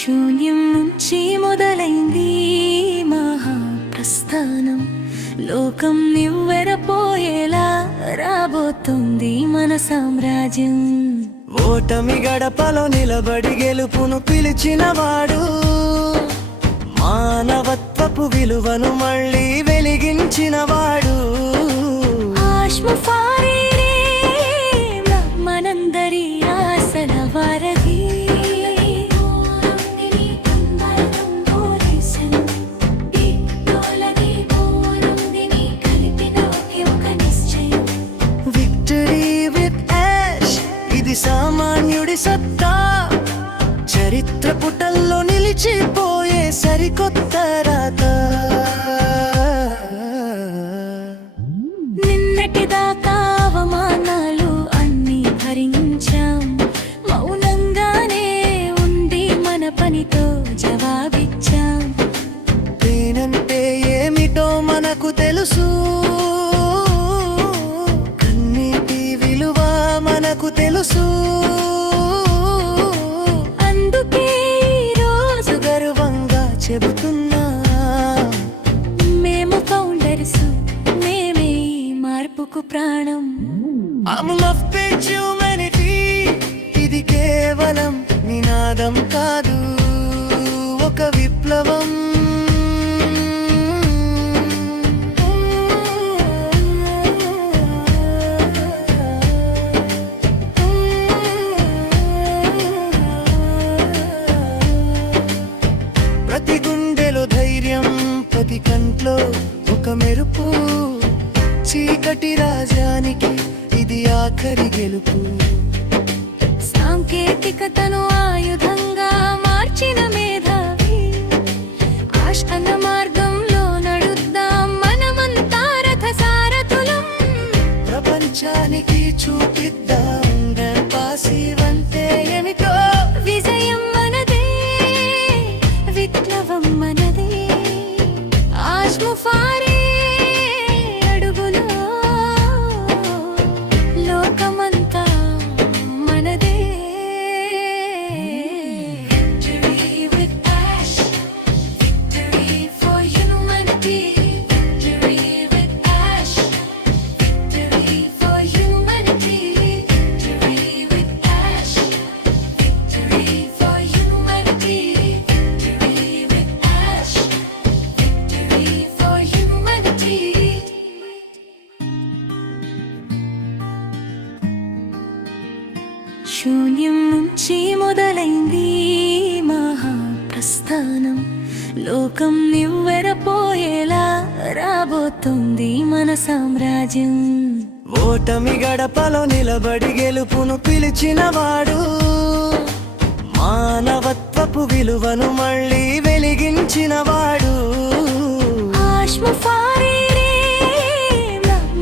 శూన్యం నుంచి మొదలైంది మహాప్రస్థానం. లోకం నివ్వెరపోయేలా రాబోతుంది మన సామ్రాజ్యం. ఓటమి గడపలో నిలబడి గెలుపును పిలిచినవాడు, మానవత్వపు విలువను మళ్ళీ వెలిగించినవాడు. మనందరి ఆశల వారధి. విక్టరీ విత్ యాష్ ఇది సామాన్యుడి సత్తా, చరిత్ర పుటల్లో నిలిచిపోయే సరికొత్త రాత. నిన్నటిదాకా అవమానాలు అన్నీ భరించాం, మౌనంగానే ఉండి మన పనితో జవాబిచ్చాం. పేనంటే ఏమిటో మనకు తెలుసు, కన్నీటి విలువ మనకు తెలుసు. అందుకే ఈరోజు గర్వంగా చెబుతున్నా, మేము ఫౌండర్స్, మేమే ఈ మార్పుకు ప్రాణం. Amul of page humanity ఇది కేవలం నినాదం కాదు, ఒక విప్లవం. ప్రతి గుండెలో ధైర్యం, ప్రతి కంట్లో ఒక మెరుపు. చీకటి రాజానికి ఇది ఆఖరి గెలుపు. సాంకేతికతను ఆయుధంగా మార్చిన మేధావి, ఆశ అన్న మార్గంలో నడుద్దాం మనమంతా రథ సారథులం. ప్రపంచానికి చూపిద్దాం పాసివంతే ఏమిటో. విజయం మనదే, విప్లవం మనదే. ఆజ్ముఫారే అడుగులో లోకమంతా మనదే. Victory with ash, victory for humanity. Victory with ash, victory for humanity. Victory with ash, victory for humanity. Victory with ash, victory for humanity. శూన్యం నుంచి మొదలైంది మహాప్రస్థానం. లోకం నివ్వెరపోయేలా రాబోతుంది మన సామ్రాజ్యం. ఓటమి గడపలో నిలబడి గెలుపును పిలిచినవాడు, మానవత్వపు విలువను మళ్ళీ వెలిగించినవాడు.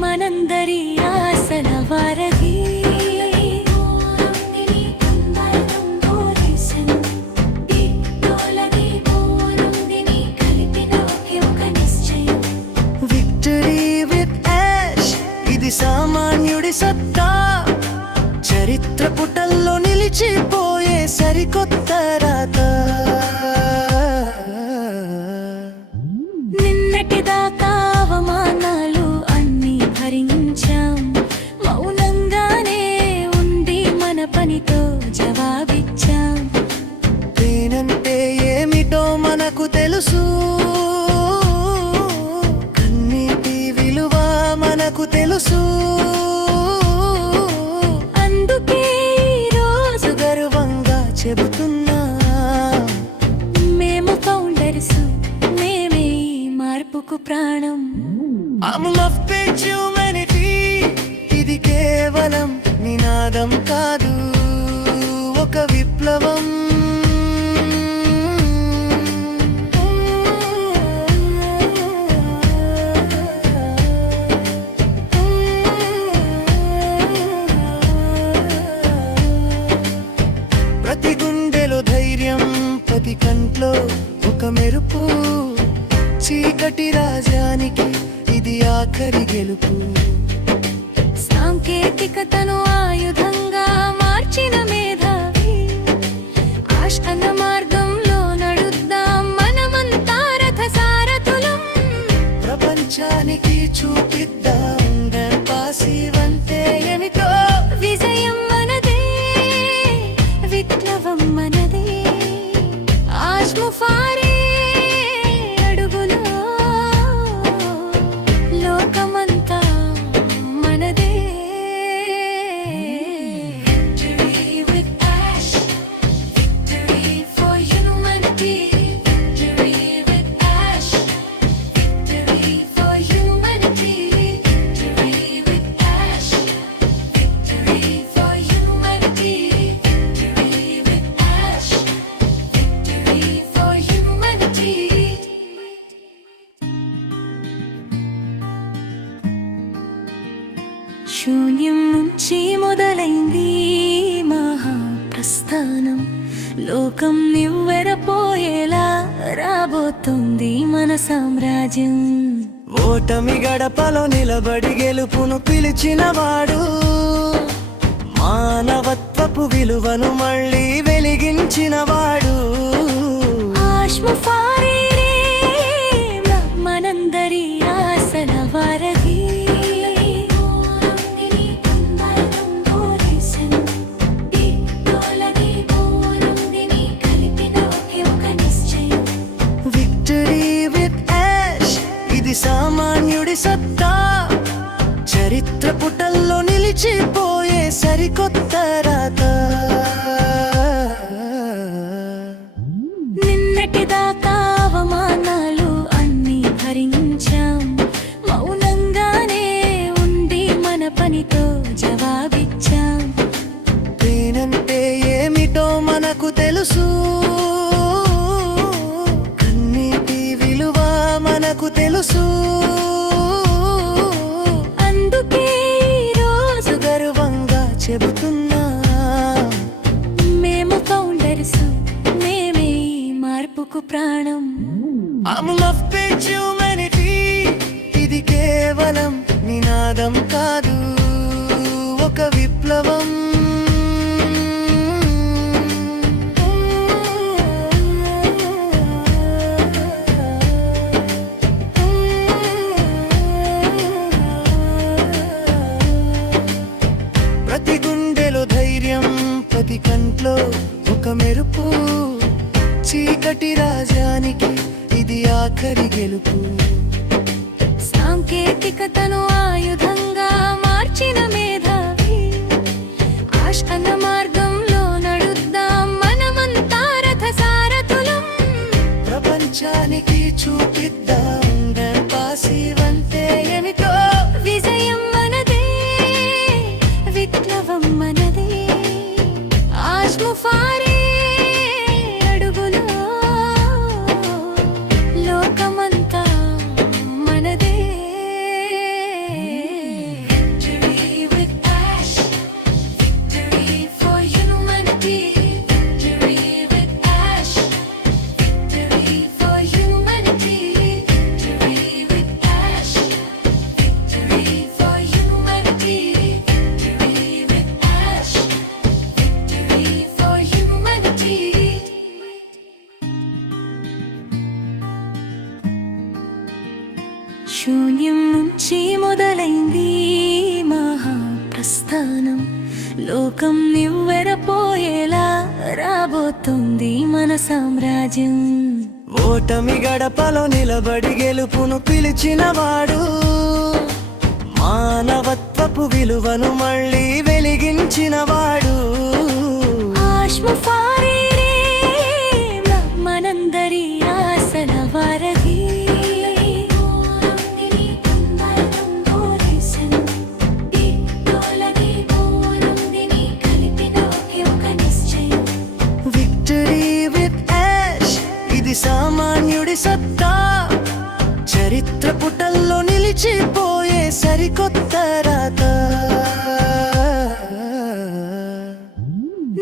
మనందరి ఆశల వారధి. విక్టరీ విత్ యాష్ ఇది సామాన్యుడి సత్తా, చరిత్ర పుటల్లో నిలిచిపోయే సరికొత్త రాత. నిన్నటిదాకా అవమానాలు అన్నీ భరించాం, మౌనంగానే ఉండి మన పనితో జవాబిచ్చాం. పేనంటే ఏమిటో మనకు తెలుసు, కన్నీటి విలువ మనకు తెలుసు. అందుకే ఈరోజు గర్వంగా చెబుతున్నా, మేము ఫౌండర్స్, మేమే ఈ మార్పుకు ప్రాణం. Amul of page humanity ఇది కేవలం నినాదం కాదు, ఒక విప్లవం. ప్రతి గుండెలో ధైర్యం, ప్రతి కంట్లో ఒక మెరుపు. చీకటి రాజానికి ఇది ఆఖరి గెలుపు. సాంకేతికతను ఆయుధంగా మార్చిన మేధావి, ఆశ అన్న మార్గంలో మొదలైంది మహాప్రస్థానం. లోకం నివ్వెరపోయేలా రాబోతుంది మన సామ్రాజ్యం. ఓటమి గడపలో నిలబడి గెలుపును పిలిచినవాడు, మానవత్వపు విలువను మళ్ళీ వెలిగించినవాడు. ఆశ్మఫారీరే మనందరి ఆశల వారధి. విక్టరీ విత్ యాష్ ఇది సామాన్యుడి సత్తా, చరిత్ర పుటల్లో నిలిచిపోయే సరికొత్త రాత. నిన్నటిదాకా అవమానాలు అన్నీ భరించాం, మౌనంగానే ఉండి మన పనితో జవాబిచ్చాం. పేనంటే ఏమిటో మనకు తెలుసు, కన్నీటి విలువ మనకు తెలుసు. అందుకే ఈరోజు గర్వంగా చెబుతున్నా, మేము ఫౌండర్స్, మేమే ఈ మార్పుకు ప్రాణం. I'm love page humanity ఇది కేవలం నినాదం కాదు, ఒక విప్లవం. ప్రతి గుండెలో ధైర్యం, ప్రతి కంట్లో ఒక మెరుపు. చీకటి రాజానికి ఇది ఆఖరి గెలుపు. సాంకేతికతను ఆయుధంగా మార్చిన మేధావి, ఆశ అన్న మార్గంలో నడుద్దాం మనమంతా రథ సారథులం. ప్రపంచానికి చూపిద్దాం పాసివంతే ఏమిటో. విజయం మనదే, విప్లవం మనదే. ఆశ్మఫారే అడుగులో లోకమంతా మనదే. Victory with ash, victory for humanity. Victory with ash, victory for humanity. Victory with ash, victory for humanity. Victory with ash, victory for humanity. శూన్యం నుంచి మొదలైంది మహాప్రస్థానం. లోకం నివ్వెరపోయేలా రాబోతుంది మన సామ్రాజ్యం. ఓటమి గడపలో నిలబడి గెలుపును పిలిచినవాడు, మానవత్వపు విలువను మళ్ళీ వెలిగించినవాడు. ఆశ్మఫారీరే మనందరి ఆశల వారధి. విక్టరీ విత్ యాష్ ఇది సామాన్యుడి సత్తా, చరిత్ర పుటల్లో నిలిచిపోయే సరికొత్త రాత.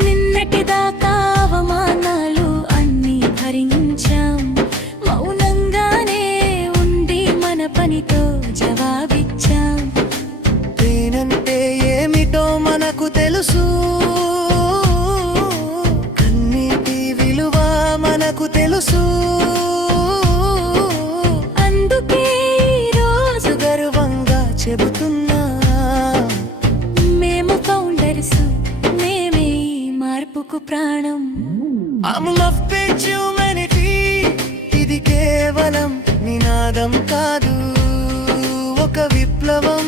నిన్నటిదాకా అవమానాలు అన్నీ భరించాం, మౌనంగానే ఉండి మన పనితో జవాబిచ్చాం. పేనంటే ఏమిటో మనకు తెలుసు, కన్నీటి విలువ మనకు తెలుసు. అందుకే ఈరోజు గర్వంగా చెబుతున్నా, మేము ఫౌండర్స్, మేమే ఈ మార్పుకు ప్రాణం. I'm love page humanity ఇది కేవలం నినాదం కాదు, ఒక విప్లవం.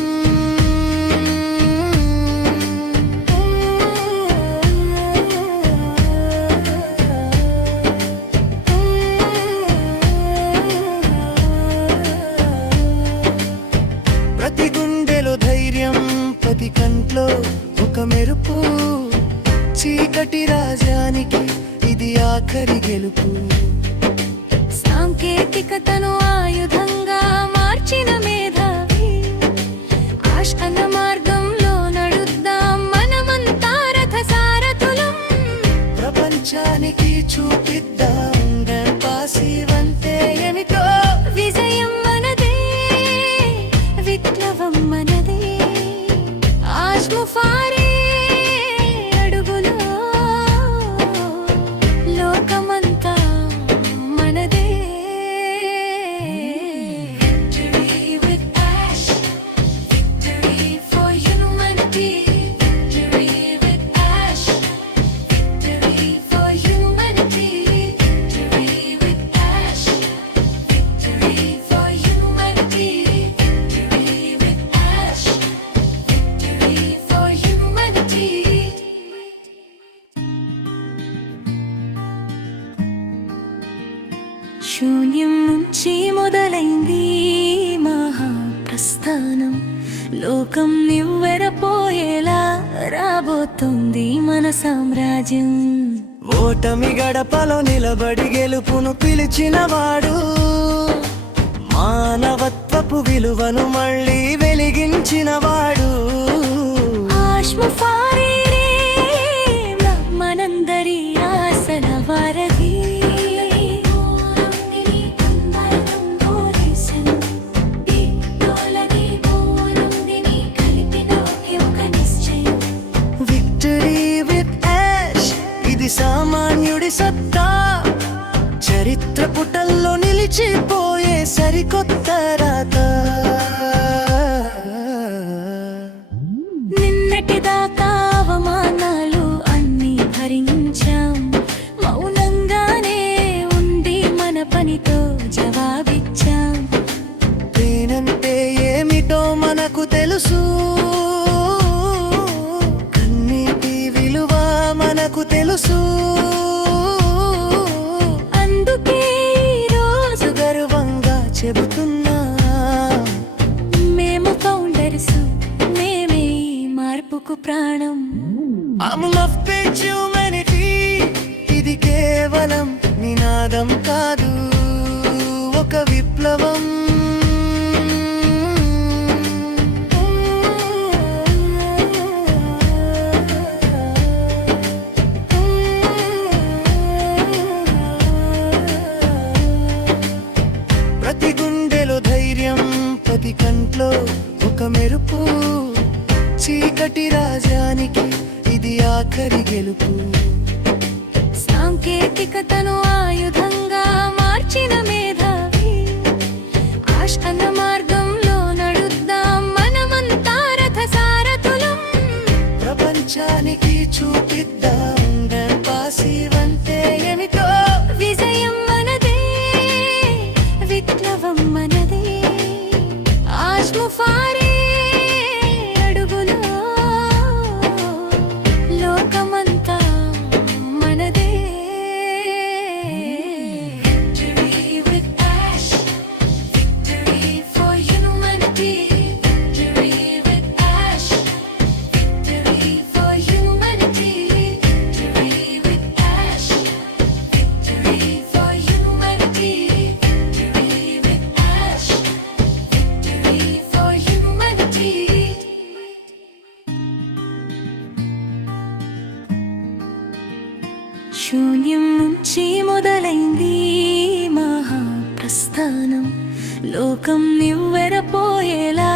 ప్రతి గుండెలో ధైర్యం, ప్రతి కంట్లో ఒక మెరుపు. చీకటి రాజానికి ఇది ఆఖరి గెలుపు. సాంకేతికతను ఆయుధంగా మార్చిన మేధావి, ఆశ అన్న మార్గంలో నడుద్దాం మనమంతా శూన్యం నుంచి మొదలైంది మహాప్రస్థానం. లోకం నివ్వెరపోయేలా రాబోతుంది మన సామ్రాజ్యం. ఓటమి గడపలో నిలబడి గెలుపును పిలిచినవాడు, మానవత్వపు విలువను మళ్ళీ వెలిగించినవాడు. ఆశ్మఫారీరే మనందరి ఆశల వారధి. విక్టరీ విత్ యాష్ ఇది సామాన్యుడి సత్తా, చరిత్ర పుటల్లో నిలిచిపోయే సరికొత్త రాత. నిన్నటిదాకా అవమానాలు అన్నీ భరించాం, మౌనంగానే ఉండి మన పనితో జవాబిచ్చాం. నేనంటే ఏమిటో మనకు తెలుసు, కన్నీటి విలువ మనకు తెలుసు. అందుకే ఈరోజు గర్వంగా చెబుతున్నా, మేము ఫౌండర్స్, మేమే ఈ మార్పుకు ప్రాణం. I'm love page humanity, ఇది కేవలం నినాదం కాదు, ఒక విప్లవం. ప్రతి గుండెలో ధైర్యం, ప్రతి కంట్లో ఒక మెరుపు. చీకటి రాజానికి ఇది ఆఖరి గెలుపు. సాంకేతికతను ఆయుధంగా మార్చిన మేధావి, ఆష్కన్న మార్గంలో నడుద్దాం మనమంతా రథ సారథులం. ప్రపంచానికి చూపిద్దాం పాసివంతే ఏమిటో. విజయం మనదే, విప్లవం మనదే. ఆశ్మఫారే అడుగులో లోకమంతా మనదే. Victory with ash, victory for humanity. Victory with ash, victory for humanity. Victory with ash, victory for humanity. Victory with ash, victory for humanity. శూన్యం నుంచి మొదలైంది మహాప్రస్థానం. లోకం నివ్వెరపోయేలా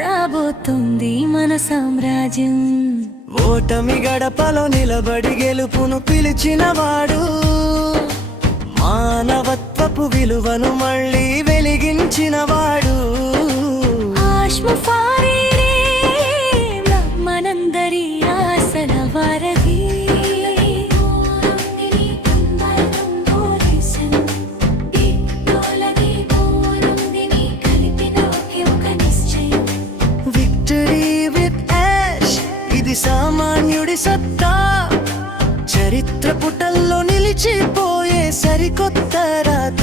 రాబోతుంది మన సామ్రాజ్యం. ఓటమి గడపలో నిలబడి గెలుపును పిలిచినవాడు, మానవత్వపు విలువను మళ్ళీ వెలిగించినవాడు. ఆశ్మఫారీరే మనందరి ఆశల వారధి. విక్టరీ విత్ యాష్ ఇది సామాన్యుడి సత్తా, చరిత్ర పుటల్లో నిలిచిపోయే సరికొత్త రాత.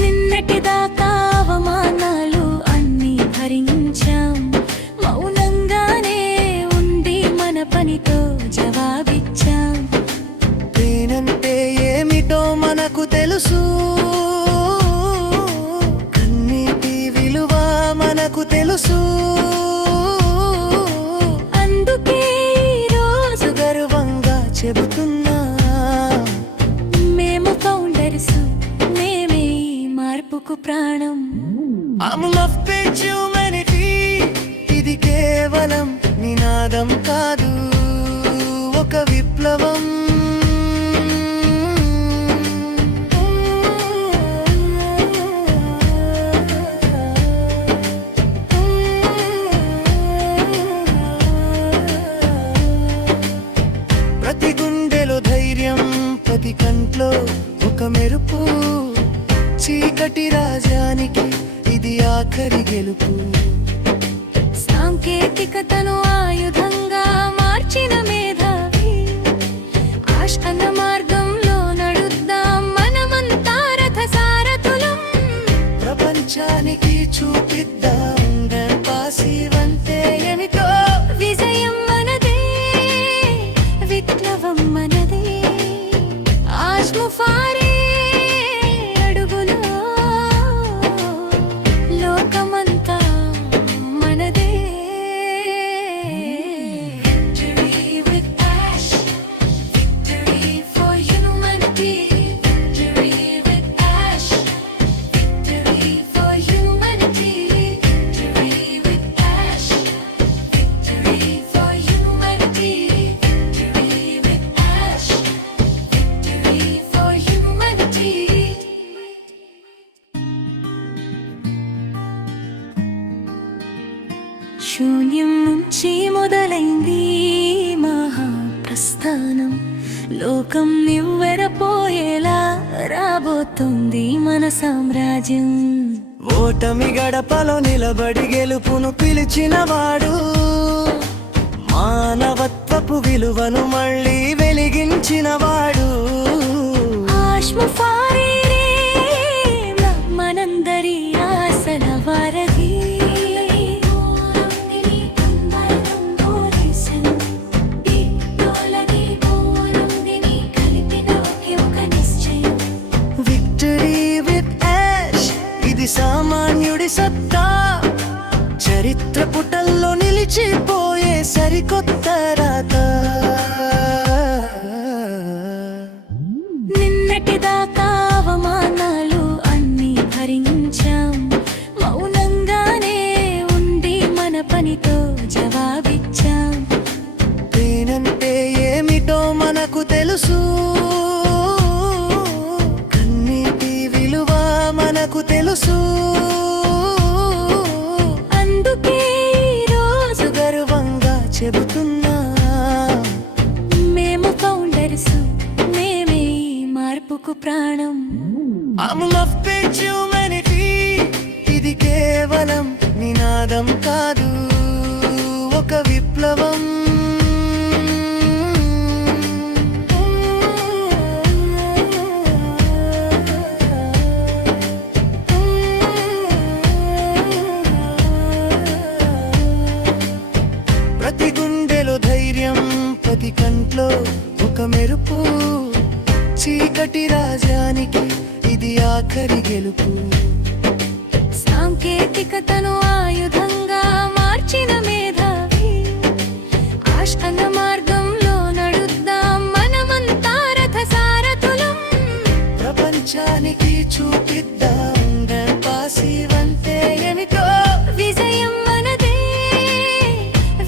నిన్నటిదాకా అవమానాలు అన్నీ భరించాం, మౌనంగానే ఉండి మన పనితో జవాబిచ్చాం. నేనంటే ఏమిటో మనకు తెలుసు, కన్నీటి విలువ మనకు తెలుసు. అందుకే ఈరోజు గర్వంగా చెబుతున్నా, మేము ఫౌండర్స్, మేమే ఈ మార్పుకు ప్రాణం. I'm love page humanity, ఇది కేవలం నినాదం కాదు, ఒక విప్లవం. ప్రతి గుండెలో ధైర్యం, ప్రతి కంట్లో ఒక మెరుపు. చీకటి రాజానికి ఇది ఆఖరి గెలుపు. సాంకేతికతను ఆయుధంగా మార్చిన మేధావి, ఆష్కన్న మార్గంలో నుంచి మొదలైంది మహాప్రస్థానం. లోకం నివ్వెరపోయేలా రాబోతుంది మన సామ్రాజ్యం. ఓటమి గడపలో నిలబడి గెలుపును పిలిచినవాడు, మానవత్వపు విలువను మళ్ళీ వెలిగించినవాడు. ఆశ్మఫారీరే మనందరి ఆశల వారధి. విక్టరీ విత్ యాష్ ఇది సామాన్యుడి సత్తా, చరిత్ర పుటల్లో నిలిచిపోయే సరికొత్త రాత. నిన్నటిదాకా అవమానాలు అన్నీ భరించాం, మౌనంగానే ఉండి మన పనితో జవాబిచ్చాం. పేనంటే ఏమిటో మనకు తెలుసు, కన్నీటి విలువ మనకు తెలుసు. అందుకే ఈరోజు గర్వంగా చెబుతున్నా, మేము ఫౌండర్స్, మేమే ఈ మార్పుకు ప్రాణం. I'm love page humanity, ఇది కేవలం నినాదం కాదు, ఒక విప్లవం. ప్రతి గుండెలో ధైర్యం, ప్రతి కంట్లో ఒక మెరుపు, చీకటి రాజానికి ఇది ఆఖరి గెలుపు. సాంకేతికతను ఆయుధంగా మార్చిన మేధావి, ఆష్కన్న మార్గంలో నడుద్దాం మనమంతా రథ సారథులం. ప్రపంచానికి చూపిద్దాం పాసివంతే ఏమిటో. విజయం మనదే,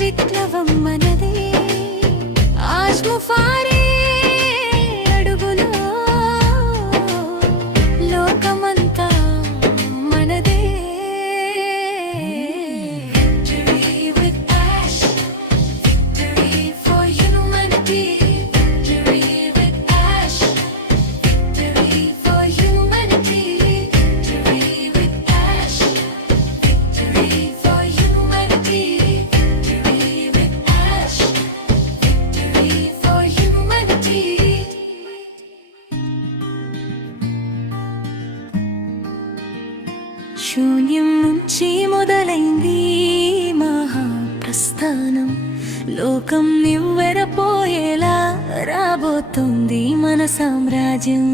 విప్లవం మనదే. ఆశ్మఫారీ అడుగులో లోకమంతా మనదే. Victory with ash, victory for humanity. Victory with ash, victory for humanity. Victory with ash, victory for humanity. Victory with ash, victory for humanity. శూన్యం నుంచి మొదలైంది మహాప్రస్థానం. లోకం నివ్వెరపోయేలా రాబోతుంది మన సామ్రాజ్యం.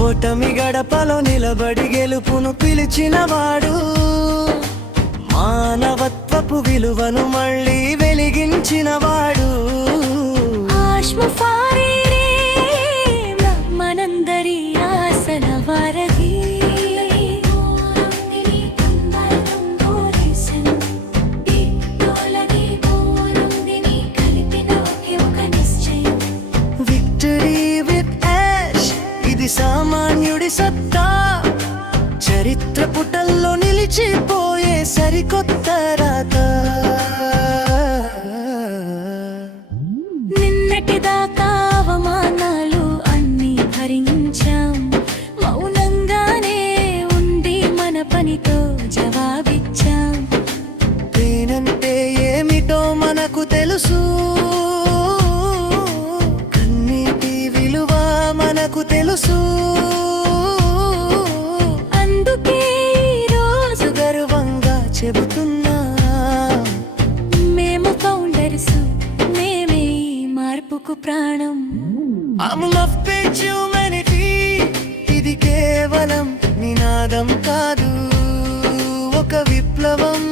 ఓటమి గడపలో నిలబడి గెలుపును పిలిచినవాడు, మానవత్వపు విలువను మళ్ళీ వెలిగించినవాడు. ఆశ్మఫారీరే మనందరి ఆశల వారధి. విక్టరీ విత్ యాష్ ఇది సామాన్యుడి సత్తా, చరిత్ర పుటల్లో నిలిచిపోయే సరికొత్త రాత. నిన్నటిదాకా అవమానాలు అన్నీ భరించాం, మౌనంగానే ఉండి మన పనితో జవాబిచ్చాం. పేనంటే ఏమిటో మనకు తెలుసు, కన్నీటి విలువ మనకు తెలుసు. అందుకే ఈరోజు గర్వంగా చెబుతున్నా, మేము ఫౌండర్స్, మేమే ఈ మార్పుకు ప్రాణం. I'm love page humanity, ఇది కేవలం నినాదం కాదు, ఒక విప్లవం.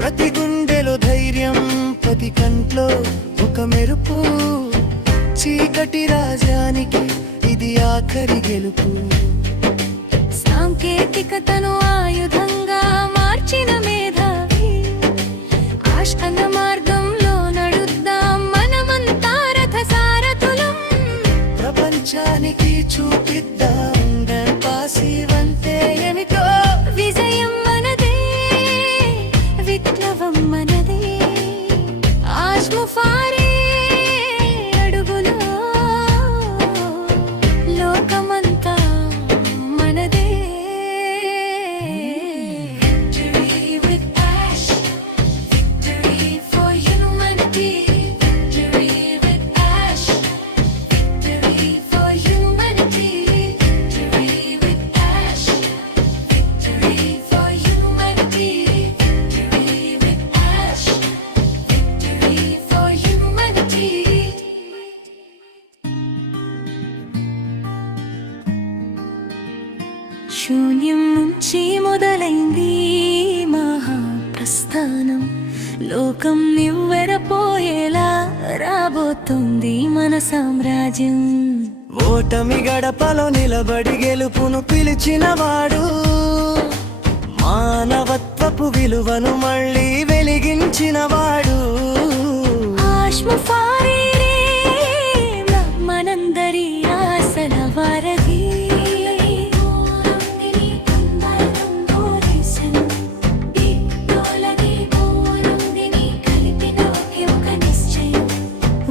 ప్రతి గుండెలో ధైర్యం, ప్రతి కంట్లో ఒక మెరుపు, చీకటి రాజానికి ఇది ఆఖరి గెలుపు. సాంకేతికతను ఆయుధంగా మార్చిన మేధావి, ఆష్కన్న మార్గంలో నడుద్దాం శూన్యం నుంచి మొదలైంది మహాప్రస్థానం. లోకం నివ్వెరపోయేలా రాబోతుంది మన సామ్రాజ్యం. ఓటమి గడపలో నిలబడి గెలుపును పిలిచినవాడు, మానవత్వపు విలువను మళ్ళీ వెలిగించినవాడు. ఆశ్మఫారీరే మనందరి ఆశల వారధి.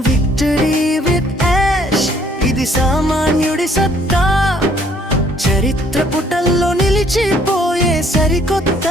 విక్టరీ విత్ యాష్ ఇది సామాన్యుడి సత్తా, చరిత్ర పుటల్లో నిలిచిపోయే సరికొత్త